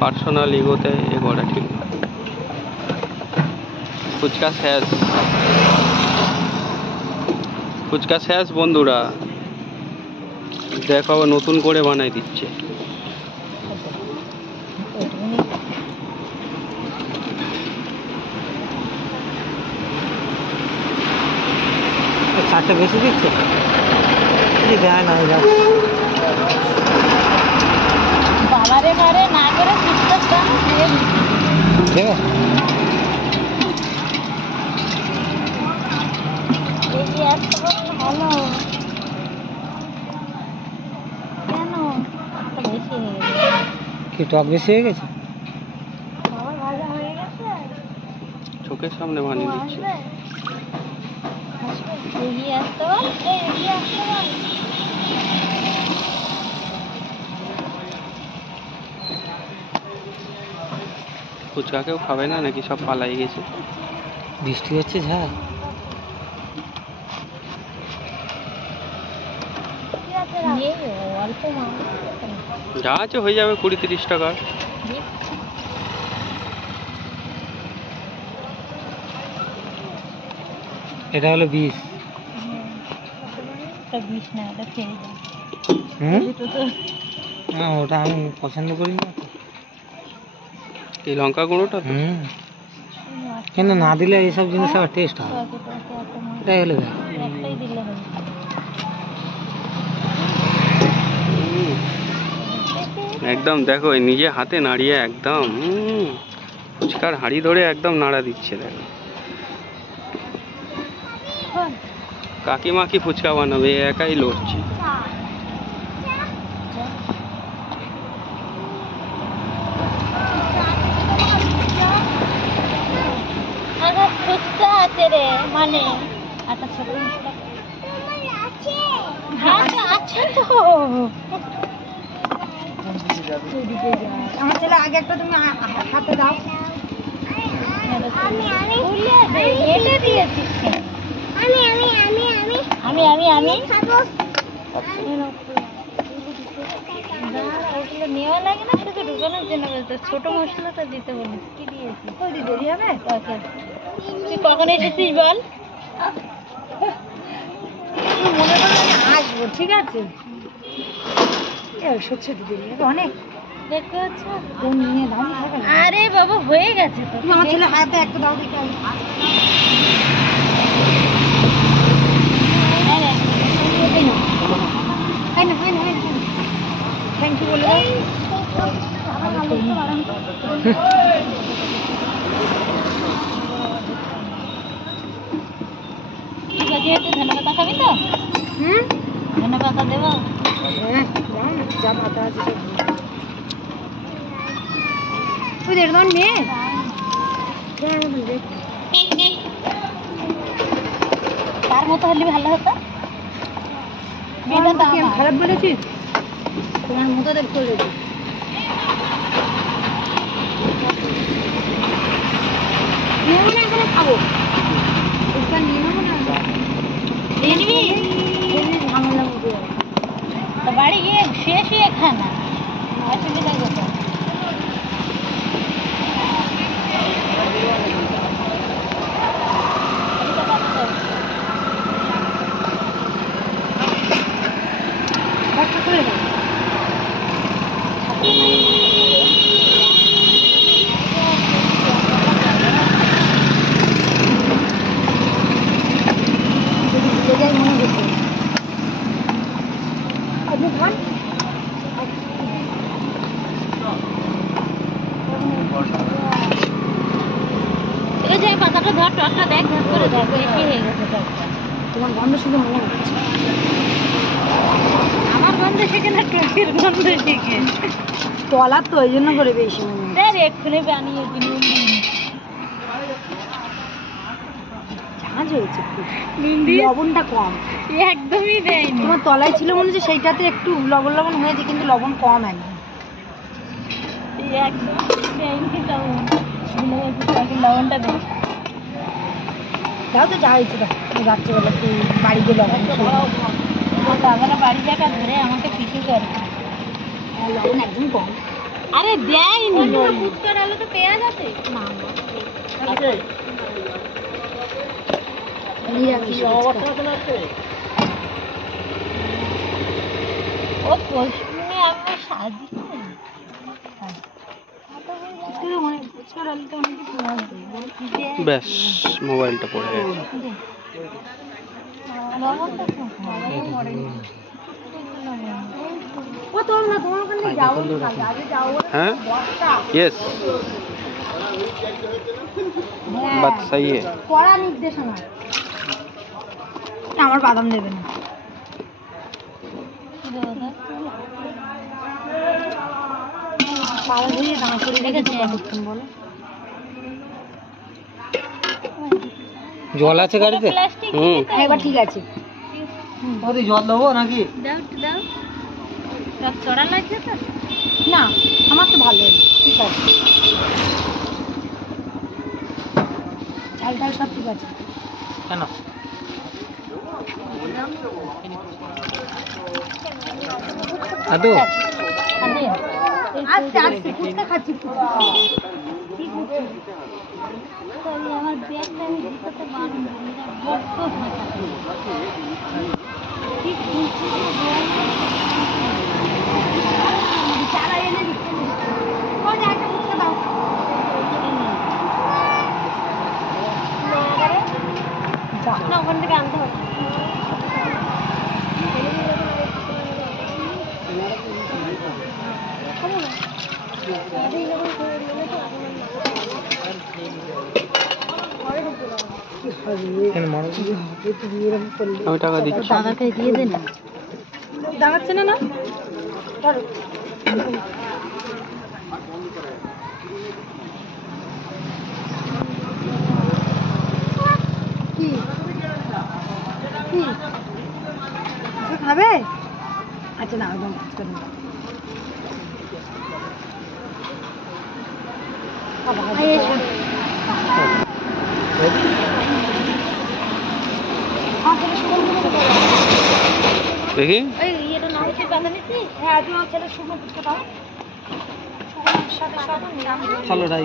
Personal ইগোতে এগোটা ঠিক না। ফুচকা শেষ বন্ধুরা, দেখো নতুন করে বানাই দিচ্ছে। চারটে বেশি দিচ্ছে দেয় না বাবারে ঘরে না করে ফুচকার দাম দিয়ে দেবে। ভালো কেন বেশি হয়ে গেছে? কি টক বেশি হয়ে গেছে? বাবা ভাজা হয়ে গেছে, চোখের সামনে বানিয়ে দিচ্ছে। এগিয়ে আসতে বল, এগিয়ে আসতে বল। ফুচকা কেউ খাবে না নাকি? সব পালাই গেছে। বৃষ্টি হচ্ছে ঝাল। অল্প যা আছে হয়ে যাবে 20-30 টাকা। এটা হলো 20। বিষ না, এটা খেয়ে যায়। না ওটা আমি পছন্দ করি না। এই লঙ্কা গুঁড়োটা তো? কেন না দিলে এইসব জিনিস আবার টেস্ট হয়। এটাই হলো একটাই দিলে হবে। একদম দেখো নিজে হাতে নাড়িয়ে একদম ফুচকার হাঁড়ি ধরে একদম নাড়া দিচ্ছে। দেখো কাকিমা কি ফুচকা বানাবে, একাই লড়ছি। ফুচকা আছে রে, মানে একটা ছোট আছে তো। আমার ছেলে আগে একটা তুমি হাতে দাও। আমি খাবো। ওগুলো নেওয়া লাগে না, শুধু ঢুকানোর জন্য বলতো। ছোট মশলাটা দিতে বলিস। কি দিয়েছি? দেরি হবে। তুই কখন এসেছিস বল? মনে করো আমি আসবো, ঠিক আছে? সত্যি দেরি হবে অনেক। দেখতে পাচ্ছ? আরে বাবা হয়ে গেছে তো। আমার ছেলে হাতে একটা দাও দেখি। থ্যাংক ইউ বলে ধনে পাতা খাবি তো? ধনে পাতা দেবো? যা পাতা আছে তুই দেখ মেয়ে তার মতো হলে ভালো হতো। মেয়েটা খারাপ বলেছিস? তোমার মতো দেখতে খাবো। বাড়ি গিয়ে শুয়ে শুয়ে খানা অসুবিধা কোথায়? পাতাটা ধর, টকটা দেখ, ধর করে দেখ বেশি হয়ে গেছে টকটা। তোমার গন্ধ শুনে মনে হচ্ছে। আমার গন্ধ শিখে না, টকের গন্ধ শিখে। তলার তো ওই জন্য করে বেশি দেখ এক্ষুনি বানিয়ে দিন। ঝাঁঝ হয়েছে, লবণটা কম, একদমই দেয়নি। তোমার তলায় ছিল মনে হচ্ছে, সেইটাতে একটু লবণ লবণ হয়েছে, কিন্তু লবণ কম একদম দেয়নি। লবণটা দেয় দাও তো, যা হয়েছে রাত্রেবেলা তুই বাড়ি গেলে আমরা বাড়ি যাকা ধরে আমাকে পিছু করে। লবণ একদম কম। আরে দেয়নি ফুচকা ডালে তো পেঁয়াজ আছে। না নিরামিষ ও পশ্চিমে আমার শাদি ফুচকা ডালে তো অনেক পেঁয়াজ দেয়। ব্যাস মোবাইলটা পড়ে গেছে। লবণটা ও তোর না তোমার ওখানে যাও আগে যাও। হ্যাঁ यस बात सही है। কড়া নির্দেশনা। আমার বাদাম দেবে না। পাড়া দিয়ে দাঁড় করে রেখেছি কতক্ষণ বলো? জল আছে গাড়িতে? এবার ঠিক আছে। ওরে জল দেবো নাকি? চড়া লাগছে তো না, আমার তো ভালো ঠিক আছে। চাল ডাল সব ঠিক আছে। কেন আদু আস্তে আস্তে ফুচকা খাচ্ছি। আমার ব্যাগটা আমি দিতে পারবো না, বড্ড ফাঁকা। ঠিক ফুলছে চারা এনে দিচ্ছে একটা ফুচকা দাও। না ওখান থেকে আনতে হবে। আমি টাকা দিচ্ছি। দাদাকে দিয়ে দে না। দাঁড়াচ্ছে না না ধরো। কি কি খাবে? আচ্ছা না একদম দেখি হ্যাঁ তোমার ছেলে শুকনো ফুচকা দাও। চলো রাই